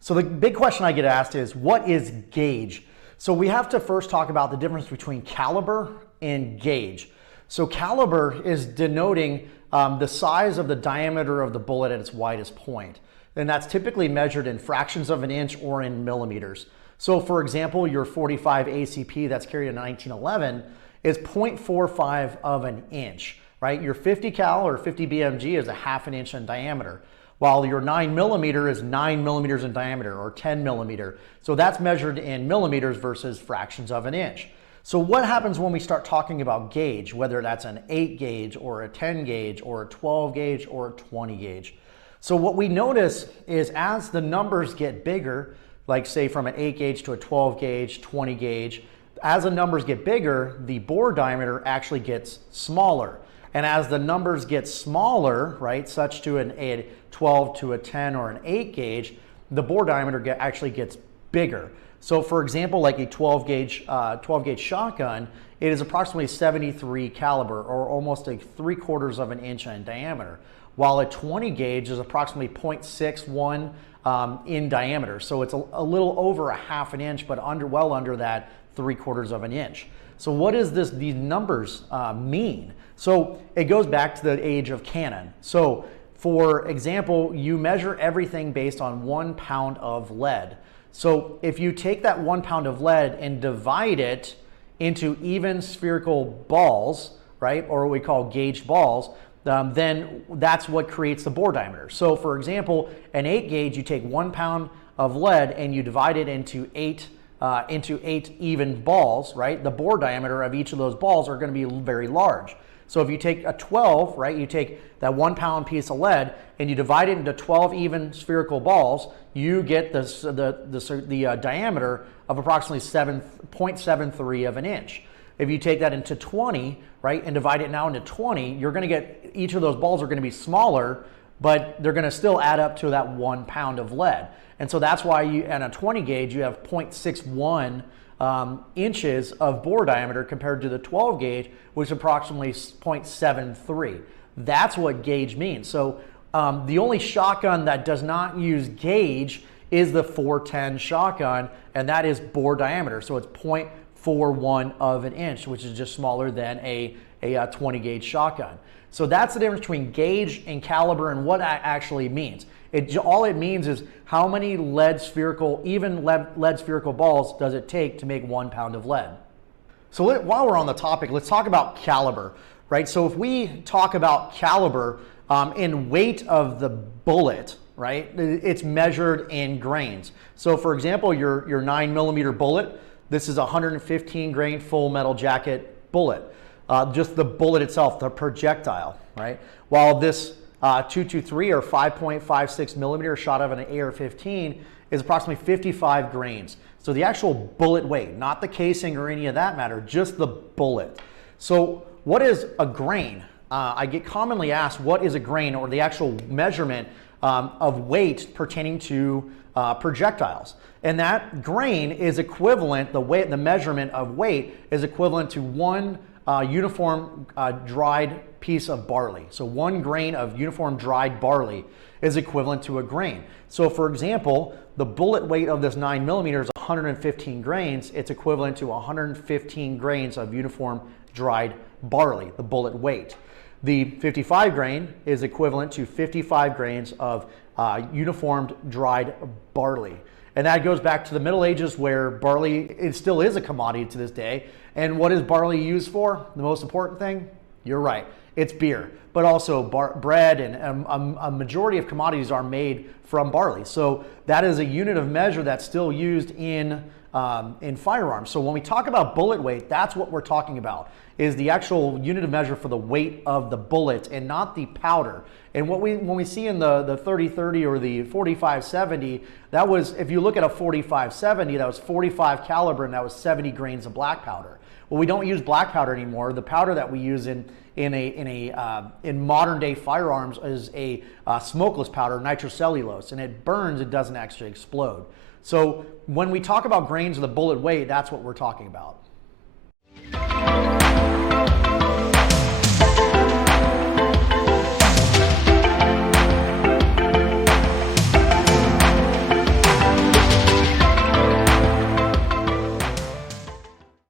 So the big question I get asked is, what is gauge? So we have to first talk about the difference between caliber and gauge. So caliber is denoting the size of the diameter of the bullet at its widest point. And that's typically measured in fractions of an inch or in millimeters. So for example, your 45 ACP that's carried in 1911 is 0.45 of an inch, right? Your 50 cal or 50 BMG is a half an inch in diameter, while your 9mm is 9mm in diameter, or 10 millimeter. So that's measured in millimeters versus fractions of an inch. So what happens when we start talking about gauge, whether that's an 8 gauge or a 10 gauge or a 12 gauge or a 20 gauge? So what we notice is as the numbers get bigger, like say from an 8 gauge to a 12 gauge, 20 gauge, as the numbers get bigger, the bore diameter actually gets smaller. And as the numbers get smaller, right, such to a 12 to a 10 or an 8 gauge, the bore diameter actually gets bigger. So for example, like a 12 gauge shotgun, it is approximately 73 caliber, or almost a 3/4 of an inch in diameter, while a 20 gauge is approximately 0.61 in diameter. So it's a little over a half an inch, but well under that 3/4 of an inch. So what does these numbers mean? So it goes back to the age of cannon. So for example, you measure everything based on 1 pound of lead. So if you take that 1 pound of lead and divide it into even spherical balls, right, or what we call gauged balls, then that's what creates the bore diameter. So for example, an 8 gauge, you take 1 pound of lead and you divide it into eight even balls, right? The bore diameter of each of those balls are going to be very large. So if you take a 12, right, you take that 1 pound piece of lead and you divide it into 12 even spherical balls, you get the diameter of approximately 0.73 of an inch. If you take that into 20, right, and divide it now into 20, you're going to get, each of those balls are going to be smaller, but they're going to still add up to that 1 pound of lead. And so that's why in a 20 gauge, you have 0.61 inches of bore diameter compared to the 12 gauge, which is approximately 0.73. That's what gauge means. So the only shotgun that does not use gauge is the 410 shotgun, and that is bore diameter. So it's 0.41 of an inch, which is just smaller than a 20 gauge shotgun. So that's the difference between gauge and caliber and what that actually means. All it means is how many lead spherical balls does it take to make 1 pound of lead. So while we're on the topic, let's talk about caliber, right? So if we talk about caliber in weight of the bullet, right, it's measured in grains. So for example, your 9mm bullet, this is a 115 grain full metal jacket bullet. Just the bullet itself, the projectile, right? While this 223 or 5.56 millimeter shot of an AR-15 is approximately 55 grains. So the actual bullet weight, not the casing or any of that matter, just the bullet. So what is a grain? I get commonly asked, what is a grain, or the actual measurement of weight pertaining to projectiles. And that grain is equivalent, the measurement of weight is equivalent to one uniform dried piece of barley. So 1 grain of uniform dried barley is equivalent to a grain. So for example, the bullet weight of this 9mm is 115 grains. It's equivalent to 115 grains of uniform dried barley, the bullet weight. The 55 grain is equivalent to 55 grains of uniformed dried barley. And that goes back to the Middle Ages, where barley, it still is a commodity to this day. And what is barley used for? The most important thing? You're right, it's beer. But also bread and a majority of commodities are made from barley. So that is a unit of measure that's still used in firearms. So when we talk about bullet weight, that's what we're talking about, is the actual unit of measure for the weight of the bullet and not the powder. And when we see in the 30-30 or the 45-70, that was, if you look at a 45-70, that was 45 caliber and that was 70 grains of black powder. Well, we don't use black powder anymore. The powder that we use in modern day firearms is a smokeless powder, nitrocellulose, and it burns, it doesn't actually explode. So when we talk about grains of the bullet weight, that's what we're talking about.